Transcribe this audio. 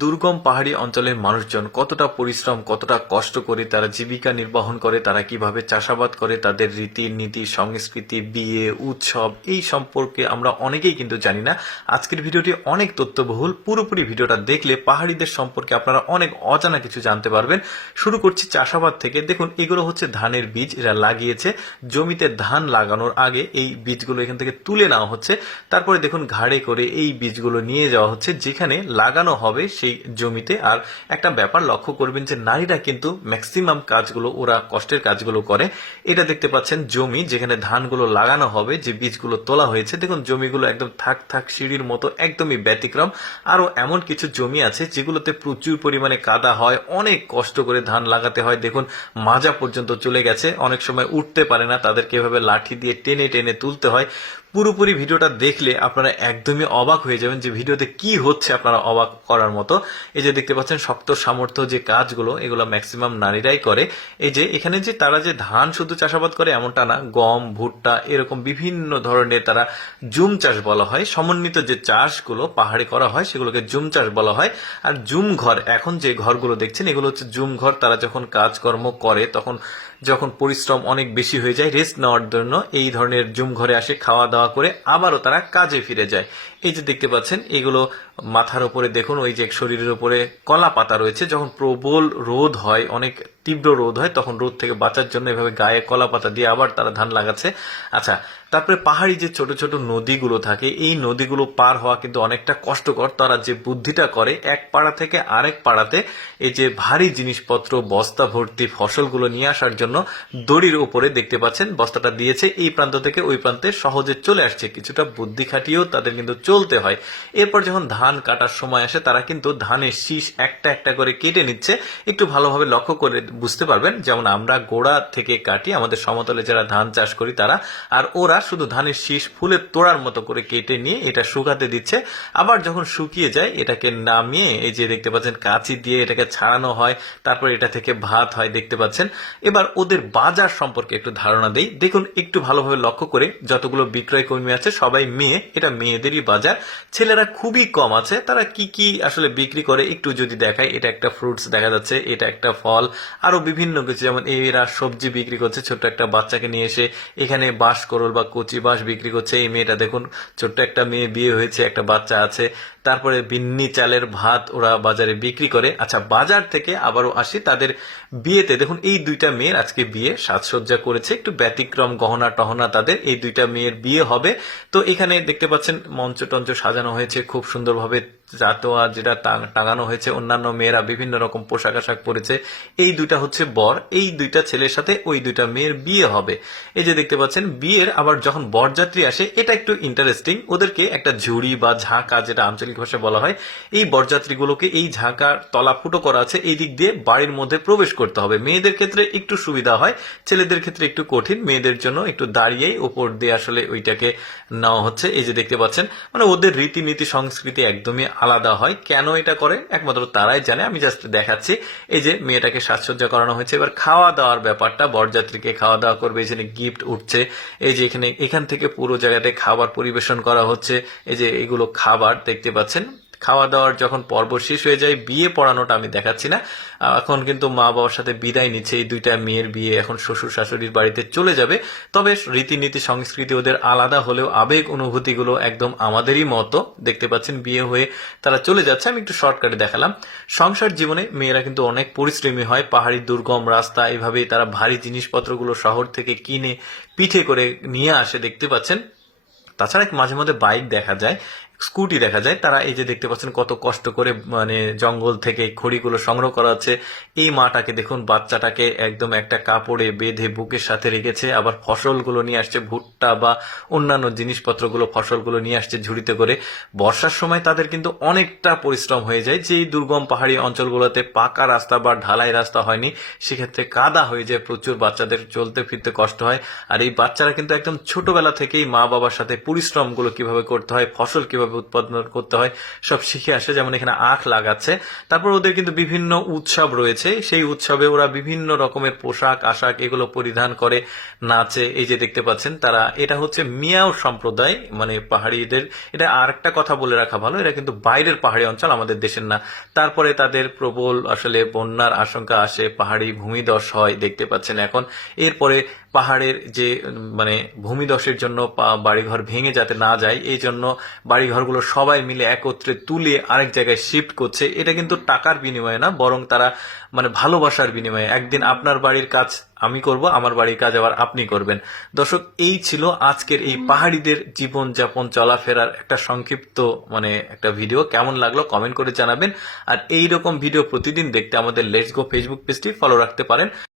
দুর্গম পাহাড়ি অঞ্চলের মানুষজন কতটা পরিশ্রম, কতটা কষ্ট করে তারা জীবিকা নির্বাহন করে, তারা কীভাবে চাষাবাদ করে, তাদের রীতি নীতি, সংস্কৃতি, বিয়ে, উৎসব, এই সম্পর্কে আমরা অনেকেই কিন্তু জানি না। আজকের ভিডিওটি অনেক তথ্যবহুল। পুরোপুরি ভিডিওটা দেখলে পাহাড়িদের সম্পর্কে আপনারা অনেক অজানা কিছু জানতে পারবেন। শুরু করছি চাষাবাদ থেকে। দেখুন, এগুলো হচ্ছে ধানের বীজ, এরা লাগিয়েছে। জমিতে ধান লাগানোর আগে এই বীজগুলো এখান থেকে তুলে নেওয়া হচ্ছে। তারপরে দেখুন, ঘাড়ে করে এই বীজগুলো নিয়ে যাওয়া হচ্ছে, যেখানে লাগানো হবে সেই জমিতে। আর একটা ব্যাপার লক্ষ্য করবেন যে নারীরা কিন্তু ম্যাক্সিমাম কাজগুলো, ওরা কষ্টের কাজগুলো করে। এটা দেখতে পাচ্ছেন জমি যেখানে ধানগুলো লাগানো হবে, যে বীজগুলো তোলা হয়েছে। দেখুন, জমিগুলো একদম থাক থাক সিঁড়ির মতো, একদমই ব্যতিক্রম। আরও এমন কিছু জমি আছে যেগুলোতে প্রচুর পরিমাণে কাদা হয়, অনেক কষ্ট করে ধান লাগাতে হয়। দেখুন, মাজা পর্যন্ত চলে গেছে। অনেক সময় উঠতে পারে না, তাদেরকে এভাবে লাঠি দিয়ে টেনে টেনে তুলতে হয়। পুরোপুরি ভিডিওটা দেখলে আপনারা একদমই অবাক হয়ে যাবেন যে ভিডিওতে কি হচ্ছে আপনারা অবাক করার মতো। এই যে দেখতে পাচ্ছেন শক্ত সামর্থ্য যে কাজগুলো, এগুলো ম্যাক্সিমাম নারীরাই করে। এই যে এখানে যে তারা যে ধান শুধু চাষাবাদ করে এমনটা না, গম, ভুট্টা এরকম বিভিন্ন ধরনের তারা জুম চাষ বলা হয়। সমন্বিত যে চাষগুলো পাহাড়ে করা হয়, সেগুলোকে জুম চাষ বলা হয়। আর জুম ঘর, এখন যে ঘরগুলো দেখছেন, এগুলো হচ্ছে জুম ঘর। তারা যখন কাজকর্ম করে, তখন যখন পরিশ্রম অনেক বেশি হয়ে যায় রেস্ট নেওয়ার জন্য এই ধরনের জুম ঘরে আসে খাওয়া দাওয়া করে আবারও তারা কাজে ফিরে যায়। এই যে দেখতে পাচ্ছেন, এগুলো মাথার উপরে দেখুন, ওই যে শরীরের উপরে কলা পাতা রয়েছে, যখন প্রবল রোদ হয়, অনেক তীব্র রোদ হয়, তখন রোদ থেকে বাঁচার জন্য এভাবে গায়ে কলা পাতা দিয়ে আবার তারা ধান লাগাচ্ছে। আচ্ছা তারপরে পাহাড়ি যে ছোট ছোট নদীগুলো থাকে, এই নদীগুলো পার হওয়া কিন্তু অনেকটা কষ্টকর। তারা যে বুদ্ধিটা করে, এক পাড়া থেকে আরেক পাড়াতে এই যে ভারী জিনিসপত্র, বস্তা ভর্তি ফসলগুলো নিয়ে আসার জন্য দড়ির উপরে দেখতে পাচ্ছেন, বস্তাটা দিয়েছে। এই প্রান্ত থেকে ওই প্রান্তে সহজে চলে আসছে। কিছুটা বুদ্ধি খাটিয়েও তাদের কিন্তু চলতে হয়। এরপর যখন ধান কাটার সময় আসে, তারা কিন্তু ধানের শীষ একটা একটা করে কেটে নিচ্ছে। একটু ভালোভাবে লক্ষ্য করে বুঝতে পারবেন, যেমন আমরা গোড়া থেকে কাটি আমাদের সমতলে যারা ধান চাষ করি তারা, আর ওরা শুধু ধানের শীষ ফুলের তোড়ার মতো করে কেটে নিয়ে এটা শুকাতে দিচ্ছে। আবার যখন শুকিয়ে যায়, এটাকে নামিয়ে এই যে দেখতে পাচ্ছেন কাঁচি দিয়ে এটাকে ছাড়ানো হয়, তারপর এটা থেকে ভাত হয় দেখতে পাচ্ছেন। এবার ওদের বাজার সম্পর্কে একটু ধারণা দেই। দেখুন, একটু ভালোভাবে লক্ষ্য করে যতগুলো বিক্রয় কর্মী আছে, সবাই মেয়ে, এটা মেয়েদেরই বাজার। ছেলেরা খুবই কম আছে, তারা কি কি আসলে বিক্রি করে, একটু যদি দেখায় এটা একটা ফ্রুটস দেখা যাচ্ছে, এটা একটা ফল আরও বিভিন্ন কিছু, যেমন এরা সবজি বিক্রি করছে, ছোট্ট একটা বাচ্চাকে নিয়ে এসে এখানে বাঁশ করল বা কচি বাঁশ বিক্রি করছে। এই মেয়েটা দেখুন, ছোট্ট একটা মেয়ে, বিয়ে হয়েছে, একটা বাচ্চা আছে। তারপরে বিন্নি চালের ভাত ওরা বাজারে বিক্রি করে। আচ্ছা বাজার থেকে আবারও আসি তাদের বিয়েতে। দেখুন, এই দুইটা মেয়ের আজকে বিয়ে সাজসজ্জা করেছে। একটু ব্যতিক্রম গহনা টহনা তাদের এই দুইটা মেয়ের বিয়ে হবে। তো এখানে দেখতে পাচ্ছেন মঞ্চ টঞ্চ সাজানো হয়েছে, খুব সুন্দরভাবে জাতোয়া যেটা টাঙানো হয়েছে। অন্যান্য মেয়েরা বিভিন্ন রকম পোশাক আশাক পরেছে। এই দুইটা হচ্ছে বর, এই দুইটা ছেলের সাথে ওই দুইটা মেয়ের বিয়ে হবে। এই যে দেখতে পাচ্ছেন, বিয়ের আবার যখন বরযাত্রী আসে, এটা একটু ইন্টারেস্টিং ওদেরকে একটা ঝুড়ি বা ঝাঁকা যেটা আঞ্চলিক ভাষায় বলা হয়, এই বরযাত্রীগুলোকে এই ঝাঁকার তলা ফুটো করা আছে। এই দিক দিয়ে বাড়ির মধ্যে প্রবেশ করতে হবে। মেয়েদের ক্ষেত্রে একটু সুবিধা হয়, ছেলেদের ক্ষেত্রে একটু কঠিন। মেয়েদের জন্য একটু দাঁড়িয়েই উপর দিয়ে আসলে ওইটাকে নেওয়া হচ্ছে। এই যে দেখতে পাচ্ছেন মানে ওদের রীতিনীতি, সংস্কৃতি একদমই আলাদা হয়। কেন এটা করে? একমাত্র তারাই জানে। আমি জাস্ট দেখাচ্ছি, এই যে মেয়েটাকে সাজসজ্জা করানো হয়েছে। এবার খাওয়া দাওয়ার ব্যাপারটা, বরযাত্রীকে খাওয়া দাওয়া করবে এখানে গিফট উঠছে। এই যে এখানে, এখান থেকে পুরো জায়গাতে খাবার পরিবেশন করা হচ্ছে। এই যে এগুলো খাবার, দেখতে পাচ্ছেন খাওয়া দাওয়ার যখন পর্ব শেষ হয়ে যায়, বিয়ে পড়ানোটা আমি দেখাচ্ছি না। এখন কিন্তু মা বাবার সাথে বিদায় নিচ্ছে, এই দুইটা মেয়ের বিয়ে এখন শ্বশুর শাশুড়ির বাড়িতে চলে যাবে। তবে রীতিনীতি, সংস্কৃতি ওদের আলাদা হলেও আবেগ অনুভূতিগুলো একদম আমাদেরই মতো। দেখতে পাচ্ছেন, বিয়ে হয়ে তারা চলে যাচ্ছে। আমি একটু শর্টকাটে দেখালাম। সংসার জীবনে মেয়েরা কিন্তু অনেক পরিশ্রমী হয়। পাহাড়ি, দুর্গম রাস্তা, এভাবেই তারা ভারী জিনিসপত্রগুলো শহর থেকে কিনে, পিঠে করে নিয়ে আসে, দেখতে পাচ্ছেন। তাছাড়া মাঝে মধ্যে বাইক দেখা যায়। স্কুটি দেখা যায়। তারা এই যে দেখতে পাচ্ছেন কত কষ্ট করে মানে জঙ্গল থেকে খড়িগুলো সংগ্রহ করা হচ্ছে। এই মাটাকে দেখুন, বাচ্চাটাকে একদম একটা কাপড়ে বেঁধে বুকের সাথে রেখেছে। আবার ফসলগুলো নিয়ে আসছে, ভুট্টা বা অন্যান্য জিনিসপত্রগুলো ফসলগুলো নিয়ে আসছে ঝুড়িতে করে। বর্ষার সময় তাদের কিন্তু অনেকটা পরিশ্রম হয়ে যায়। যেই দুর্গম পাহাড়ি অঞ্চলগুলোতে পাকা রাস্তা বা ঢালাই রাস্তা হয়নি, সেক্ষেত্রে কাদা হয়ে যায় প্রচুর। বাচ্চাদের চলতে ফিরতে কষ্ট হয়। আর এই বাচ্চারা কিন্তু একদম ছোটবেলা থেকেই মা বাবার সাথে পরিশ্রমগুলো কীভাবে করতে হয়, ফসল কীভাবে কীভাবে উৎপাদন করতে হয়, সব শিখে আসে, যেমন এখানে আখ লাগাচ্ছে। তারপর ওদের কিন্তু বিভিন্ন উৎসব রয়েছে। সেই উৎসবে ওরা বিভিন্ন রকমের পোশাক, আশাক এগুলো পরিধান করে, নাচে। এই যে দেখতে পাচ্ছেন তারা, এটা হচ্ছে মিয়াও সম্প্রদায় মানে পাহাড়িদের, এটা আর একটা কথা বলে রাখা ভালো এটা কিন্তু বাইরের পাহাড়ি অঞ্চল, আমাদের দেশের না। তারপরে তাদের প্রবল আসলে বন্যার আশঙ্কা আসে, পাহাড়ি ভূমিধস হয়, দেখতে পাচ্ছেন এখন। এরপরে পাহাড়ের যে মানে ভূমিধসের জন্য বাড়িঘর ভেঙে যাতে না যায়, এই জন্য বাড়িঘরগুলো সবাই মিলে একত্রে তুলে আরেক জায়গায় শিফট করছে, এটা কিন্তু টাকার বিনিময়ে না, বরং তারা মানে ভালোবাসার বিনিময়ে। একদিন আপনার বাড়ির কাজ আমি করব, আমার বাড়ির কাজ আবার আপনি করবেন। দর্শক, এই ছিল আজকের এই পাহাড়িদের জীবন যাপন চলাফেরার একটা সংক্ষিপ্ত মানে একটা ভিডিও কেমন লাগল কমেন্ট করে জানাবেন। আর এই রকম ভিডিও প্রতিদিন দেখতে আমাদের লেটস গো ফেসবুক পেজটি ফলো রাখতে পারেন।